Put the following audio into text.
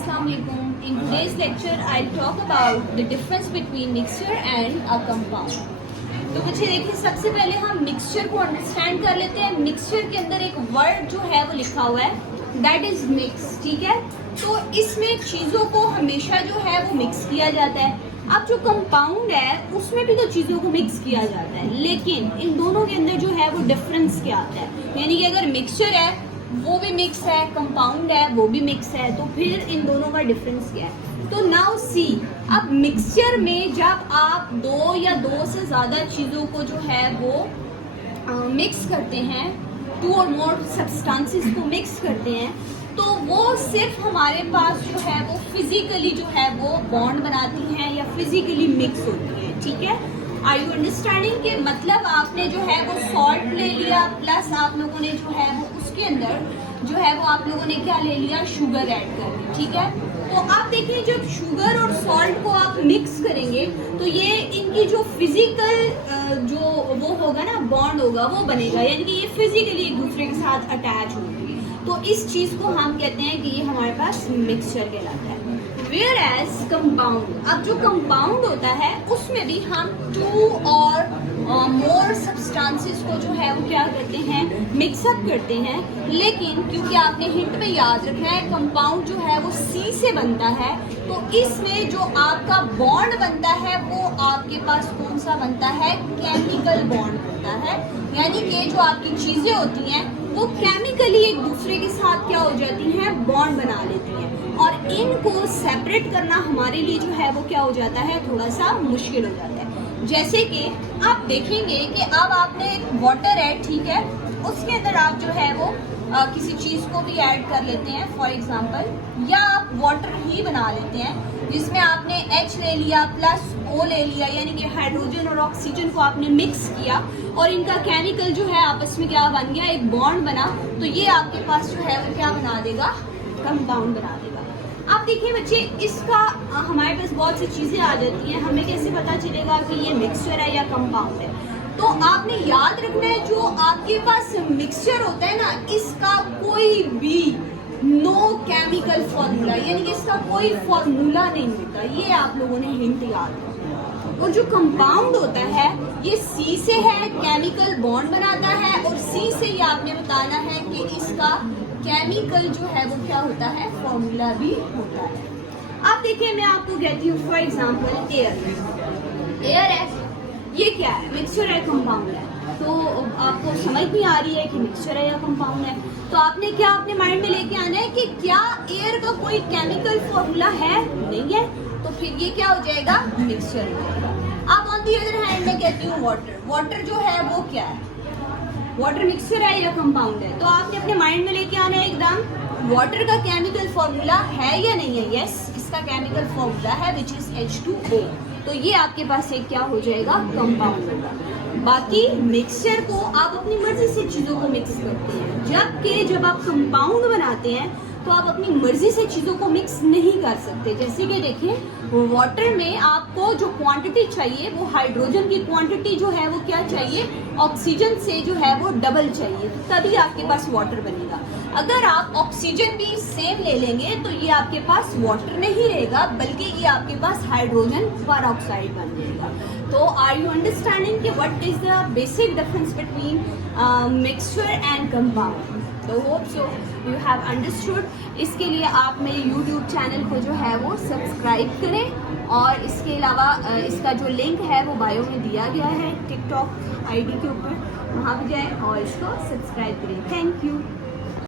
Assalamu alaikum. In today's lecture, I'll talk about the difference between mixture and a compound. तो बच्चे देखिए, सबसे पहले हम मिक्सचर को अंडरस्टैंड कर लेते हैं। मिक्सचर के अंदर एक वर्ड जो है वो लिखा हुआ है, दैट इज मिक्स। ठीक है, तो इसमें चीज़ों को हमेशा जो है वो मिक्स किया जाता है। अब जो कंपाउंड है उसमें भी तो चीज़ों को मिक्स किया जाता है, लेकिन इन दोनों के अंदर जो है वो डिफरेंस क्या आता है। यानी कि अगर मिक्सचर है वो भी मिक्स है, कंपाउंड है वो भी मिक्स है, तो फिर इन दोनों का डिफरेंस क्या है। तो नाउ सी, अब मिक्सचर में जब आप दो या दो से ज़्यादा चीज़ों को जो है वो मिक्स करते हैं, टू और मोर सब्सटेंसेस को मिक्स करते हैं, तो वो सिर्फ हमारे पास जो है वो फिजिकली जो है वो बॉन्ड बनाती हैं या फिजिकली मिक्स होती हैं। ठीक है, आर यू अंडरस्टैंडिंग के मतलब आपने जो है वो सॉल्ट ले लिया, प्लस आप लोगों ने जो है वो उसके अंदर जो है वो आप लोगों ने क्या ले लिया, शुगर ऐड कर ली। ठीक है, तो आप देखिए जब शुगर और सॉल्ट को आप मिक्स करेंगे तो ये इनकी जो फिजिकल जो वो होगा ना, बॉन्ड होगा वो बनेगा, यानी कि ये फिजिकली एक दूसरे के साथ अटैच होंगे। तो इस चीज को हम कहते हैं कि ये हमारे पास मिक्सचर कहलाता है। वेयर एज कंपाउंड, अब जो कंपाउंड होता है उसमें भी हम टू और मोर सब्सटेंसेस को जो है वो क्या करते हैं, मिक्सअप करते हैं। लेकिन क्योंकि आपने हिंट में याद रखना है कंपाउंड जो है वो सी से बनता है, तो इसमें जो आपका बॉन्ड बनता है वो आपके पास कौन सा बनता है, केमिकल बॉन्ड बनता है। यानी कि जो आपकी चीजें होती हैं वो केमिकली एक दूसरे के साथ क्या हो जाती हैं, बॉन्ड बना लेती हैं, और इनको सेपरेट करना हमारे लिए जो है वो क्या हो जाता है, थोड़ा सा मुश्किल हो जाता है। जैसे कि आप देखेंगे कि अब आपने एक वाटर है, ठीक है, उसके अंदर आप जो है वो किसी चीज को भी ऐड कर लेते हैं, फॉर एग्जांपल, या आप वाटर ही बना लेते हैं जिसमें आपने H ले लिया प्लस O ले लिया, यानी कि हाइड्रोजन और ऑक्सीजन को आपने मिक्स किया और इनका केमिकल जो है आपस में क्या बन गया, एक बॉन्ड बना, तो ये आपके पास जो है वो क्या बना देगा, कंपाउंड बना देगा। आप देखिए बच्चे, इसका हमारे पास बहुत सी चीजें आ जाती हैं, हमें कैसे पता चलेगा कि ये मिक्सचर है या कंपाउंड है। तो आपने याद रखना है जो आपके पास मिक्सचर होता है ना, इसका कोई भी नो केमिकल फॉर्मूला, यानी कि इसका कोई फॉर्मूला नहीं होता, ये आप लोगों ने हिंट याद रखना। और जो कंपाउंड होता है ये सी से है, केमिकल बॉन्ड बनाता है, और सी से ये आपने बताना है कि इसका केमिकल जो है वो क्या होता है, फॉर्मूला भी होता है। अब देखिए मैं आपको कहती हूँ फॉर एग्जांपल एयर। एयर है, ये क्या है, मिक्सचर है, कंपाउंड है। तो आपको समझ नहीं आ रही है कि मिक्सचर है या कंपाउंड है, तो आपने क्या अपने माइंड में लेके आना है कि क्या एयर का कोई केमिकल फॉर्मूला है, नहीं है, तो फिर ये क्या हो जाएगा, मिक्सचर हो जाएगा। अब ऑन दी अदर हैंड मैं कहती हूँ वाटर। वाटर जो है वो क्या है, वाटर मिक्सचर है या कंपाउंड है, तो आपने अपने माइंड में लेके आना है एकदम, वाटर का केमिकल फॉर्मूला है या नहीं है, यस, इसका केमिकल फॉर्मूला है विच इज H2O, तो ये आपके पास एक क्या हो जाएगा, कंपाउंड होगा। बाकी मिक्सचर को आप अपनी मर्जी से चीजों को मिक्स करते हैं, जबकि जब आप कंपाउंड बनाते हैं तो आप अपनी मर्जी से चीजों को मिक्स नहीं कर सकते। जैसे कि देखिए वाटर में आपको जो क्वांटिटी चाहिए वो हाइड्रोजन की क्वांटिटी जो है वो क्या चाहिए, ऑक्सीजन से जो है वो डबल चाहिए, तभी आपके पास वाटर बनेगा। अगर आप ऑक्सीजन भी सेम ले लेंगे तो ये आपके पास वाटर नहीं रहेगा, बल्कि ये आपके पास हाइड्रोजन पर ऑक्साइड बन जाएगा। तो आर यू अंडरस्टैंडिंग कि what is the basic difference between mixture and compound. तो hope so you have understood. इसके लिए आप मेरे यूट्यूब चैनल को जो है वो सब्सक्राइब करें, और इसके अलावा इसका जो लिंक है वो बायो में दिया गया है, टिकटॉक आईडी के ऊपर, वहाँ पर जाएं और इसको सब्सक्राइब करें। Thank you.